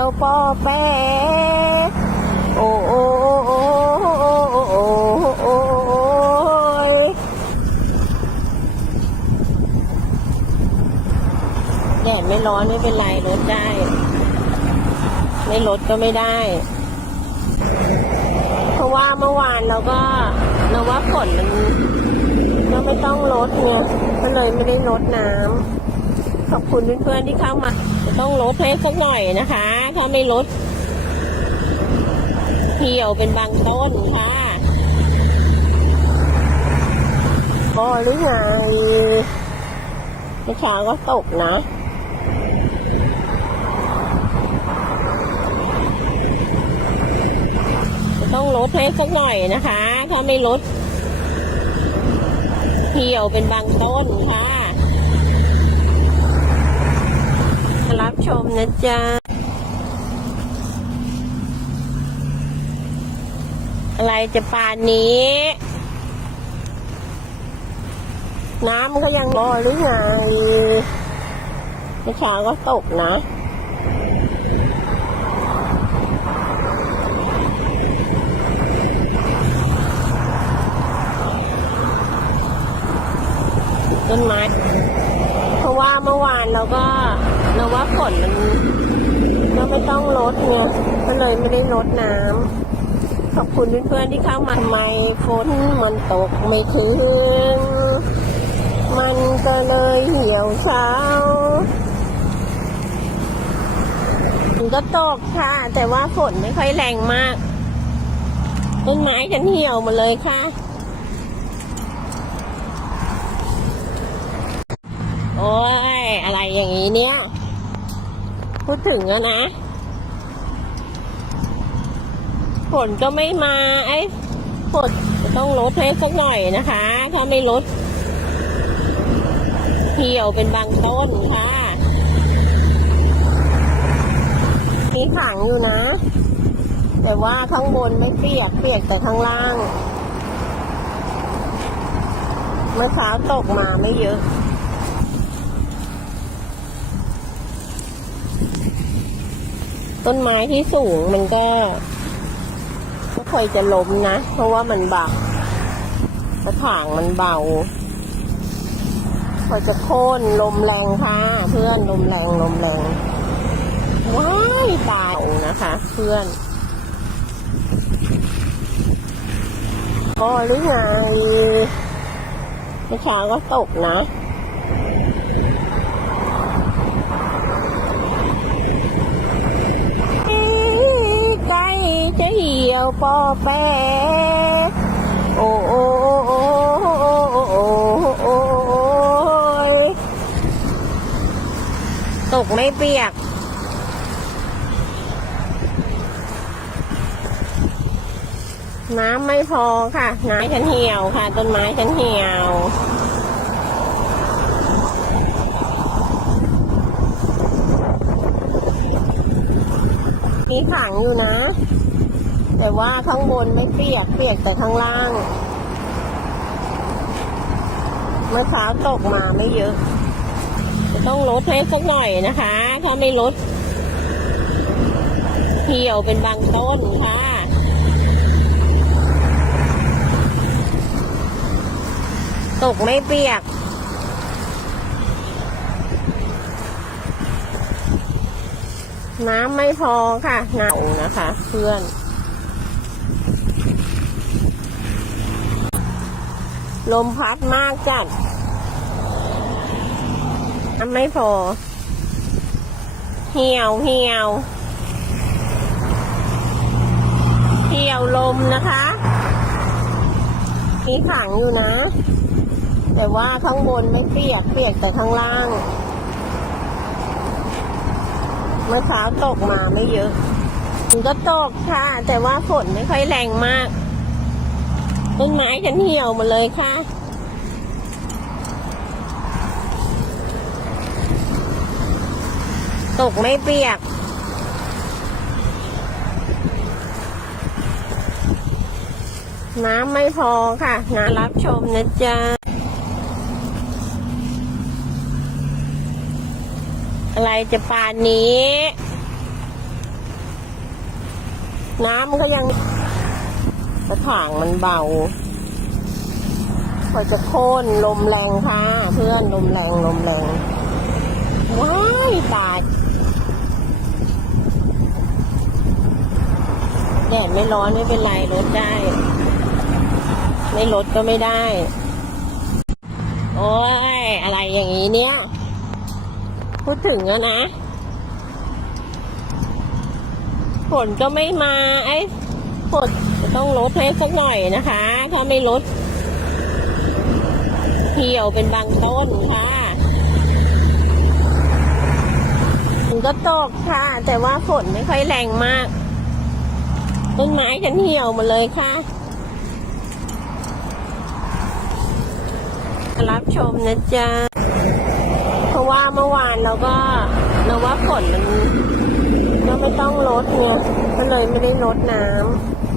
ยวปอแปโอ้โอ้โอ้โอ้โอ้โอ้โอ้แดดไม่ร้อนไม่เป็นไรลดได้ ไม่ลดก็ไม่ได้ เพราะว่าเมื่อวานเราก็เราว่าฝนมันก็ไม่ต้องลดไงก็เลยไม่ได้ลดน้ำ ขอบคุณเพื่อนๆที่เข้ามา จะต้องลดให้สักหน่อยนะคะถ้าไม่ลดเหี่ยวเป็นบางต้นค่ะพอหรือไงเมื่อเช้าก็ตกนะต้องลดให้สักหน่อยนะคะ ถ้าไม่ลดเหี่ยวเป็นบางต้นค่ะ รับ ชมนะจ๊ะ อะไรจะป่านนี้ น้ำก็ยังรอหรือไงเมื่อเช้าก็ตกนะต้นไม้ เพราะว่าเมื่อวานเราก็ ฝนมันก็ไม่ต้องลดไงก็เลยไม่ได้ลดน้ำขอบคุณเพื่อนๆที่เข้ามาทำไมฝนมันตกไม่ถึงมันก็เลยเหี่ยวเช้าก็ตกค่ะ แต่ว่าฝนไม่ค่อยแรงมากต้นไม้ฉันเหี่ยวหมดเลยค่ะโอ้ย อะไรอย่างนี้เนี่ย พูดถึงแล้วนะ ฝนก็ไม่มา ไอ้ฝนจะต้องลดให้สักหน่อยนะคะ ถ้าไม่ลดเหี่ยวเป็นบางต้นค่ะ มีขังอยู่นะ แต่ว่าข้างบนไม่เปียก เปียกแต่ข้างล่าง เมื่อเช้าตกมาไม่เยอะ ต้นไม้ที่สูงมันก็ก็เคยจะล้มนะ เพราะว่ามันบักกระถางมันเบา พอจะโค่นลมแรงค่ะ เพื่อนลมแรงลมแรงว้ายตายนะคะ เพื่อนพอหรือไงเมื่อเช้าก็ตกนะ ใกล้จะเหี่ยว ปอแปะโอ้โอ้โอ้โอ้โอ้โอ้ตกไม่เปียก น้ำไม่พอค่ะ น้ำฉันเหี่ยวค่ะ ต้นไม้ฉันเหี่ยวมีขังอยู่นะ แต่ว่าข้างบนไม่เปียก เปียกแต่ข้างล่าง เมื่อเช้าตกมาไม่เยอะ จะต้องลดให้สักหน่อยนะคะ ถ้าไม่ลดเหี่ยวเป็นบางต้นค่ะตกไม่เปียก น้ำไม่พอค่ะหนาวนะคะ เพื่อน ลมพัดมากจัดน้ำไม่พอ เหี่ยวเหี่ยว เหี่ยวลมนะคะมีขังอยู่นะ แต่ว่าข้างบนไม่เปียกเปียกแต่ข้างล่าง เมื่อเช้าตกมาไม่เยอะมันก็ตกค่ะ แต่ว่าฝนไม่ค่อยแรงมาก ต้นไม้ฉันเหี่ยวหมดเลยค่ะ ตกไม่เปียกน้ำไม่พอค่ะน้ำรับชมนะจ๊ะ อะไรจะป่านนี้ น้ำมันก็ยัง กระถางมันเบาพอจะโค่นลมแรงค่ะ เพื่อนลมแรงลมแรงว้ายตายแดดไม่ร้อนไม่เป็นไรลดได้ ไม่ลดก็ไม่ได้ โอ้ย อะไรอย่างนี้เนี่ย พูดถึงแล้วนะฝนก็ไม่มา ไอ้ฝน ต้องลดให้สักหน่อยนะคะ ถ้าไม่ลดเหี่ยวเป็นบางต้นค่ะฝนก็ตกค่ะ แต่ว่าฝนไม่ค่อยแรงมาก ต้นไม้ฉันเหี่ยวหมดเลยค่ะ รับชมนะจ๊ะ เพราะว่าเมื่อวานเราก็เราว่าฝนมันก็ไม่ต้องลดไงก็เลยไม่ได้ลดน้ำ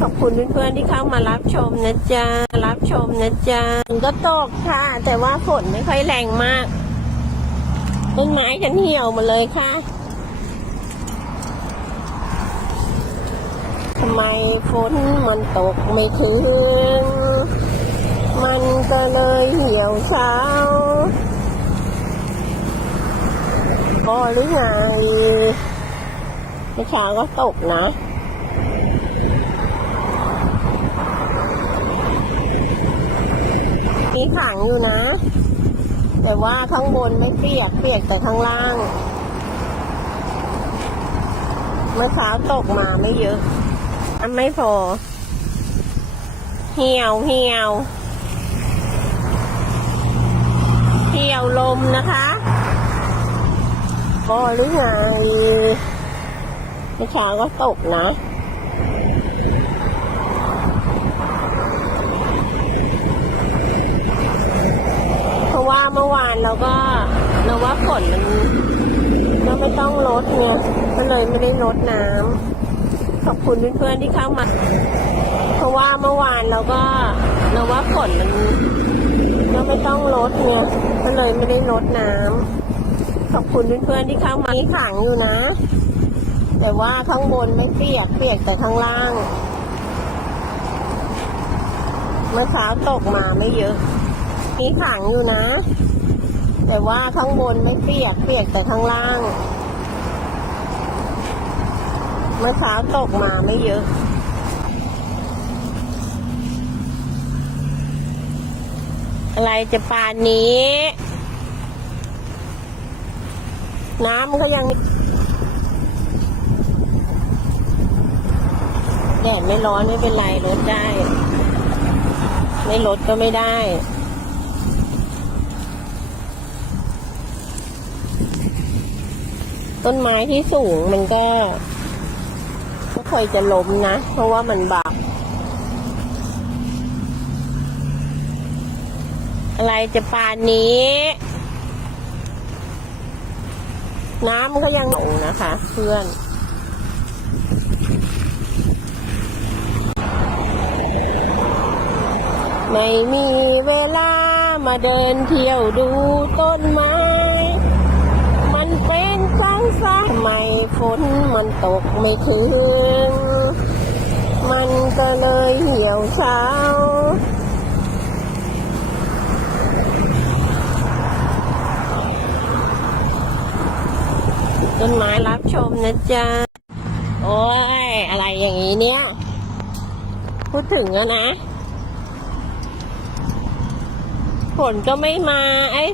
ขอบคุณเพื่อนๆที่เข้ามารับชมนะจ๊ะ รับชมนะจ๊ะฝนก็ตกค่ะ แต่ว่าฝนไม่ค่อยแรงมาก ต้นไม้ฉันเหี่ยวมดเลยค่ะทำไมฝนมันตกไม่ถึงมันก็เลยเหี่ยวเช้าก็หรือไงเมื่อเช้าก็ตกนะ มีขัง อยู่นะ แต่ว่าข้างบนไม่เปียกเปียกแต่ข้างล่าง เมื่อเช้าตกมาไม่เยอะอันไม่พอ เหี่ยวเหี่ยวเหี่ยวลมนะคะก็หรือไงเมื่อเช้าก็ตกนะ เพราะว่าเมื่อวานเราก็เราว่าฝนมันก็ไม่ต้องลดไงก็เลยไม่ได้ลดน้ำขอบคุณเพื่อนๆที่เข้ามา เพราะว่าเมื่อวานเราก็เราว่าฝนมันก็ไม่ต้องลดไงก็เลยไม่ได้ลดน้ำขอบคุณเพื่อนๆที่เข้ามามีขังอยู่นะ แต่ว่าข้างบนไม่เปียกเปียกแต่ข้างล่าง เมื่อเช้าตกมาไม่เยอะ มีขังอยู่นะ แต่ว่าข้างบนไม่เปียกเปียกแต่ข้างล่าง เมื่อเช้าตกมาไม่เยอะอะไรจะปานนี้ น้ำมันก็ยังแดดไม่ร้อนไม่เป็นไรลดได้ ไม่ลดก็ไม่ได้ ต้นไม้ที่สูงมันก็ก็ค่อยจะล้มนะ เพราะว่ามันบัก อะไรจะปานนี้ น้ำมันก็ยังหนูนะคะ เพื่อนไม่มีเวลามาเดินเที่ยวดูต้นไม้ เป็นสองสาทำไมฝนมันตกไม่ถึง มันก็เลยเหี่ยวเช้าต้นไม้รับชมนะจ๊ะ โอ้ย อะไรอย่างนี้เนี่ย พูดถึงแล้วนะฝนก็ไม่มา ไอ้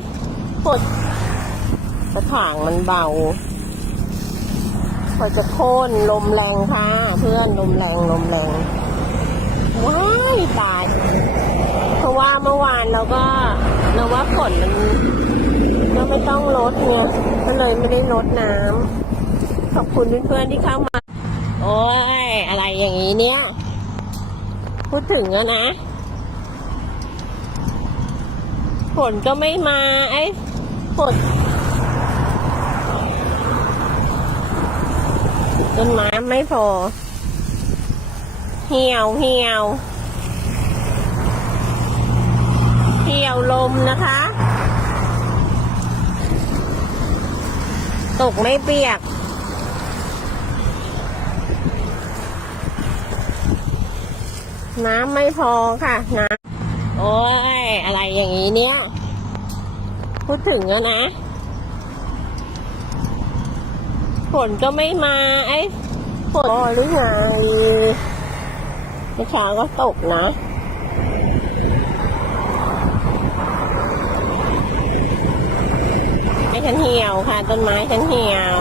ฝน กระถางมันเบาพอจะโค่นลมแรงค่ะ เพื่อนลมแรงลมแรง ว้ายตาย เพราะว่าเมื่อวานเราก็เราว่าฝนมันก็ไม่ต้องลดไงก็เลยไม่ได้ลดน้ำขอบคุณเพื่อนๆที่เข้ามา โอ้ย อะไรอย่างนี้เนี่ย พูดถึงแล้วนะฝนก็ไม่มาไอ้ฝน ต้นไม้ไม่พอ เหี่ยวเหี่ยว เหี่ยวลมนะคะ ตกไม่เปียกน้ำไม่พอค่ะน้ำโอ้ย อะไรอย่างนี้เนี่ย พูดถึงแล้วนะ ฝนก็ไม่มา ไอ้ฝนหรือไงเมื่อเช้าก็ตกนะไอ้ฉันเหี่ยวค่ะ ต้นไม้ฉันเหี่ยว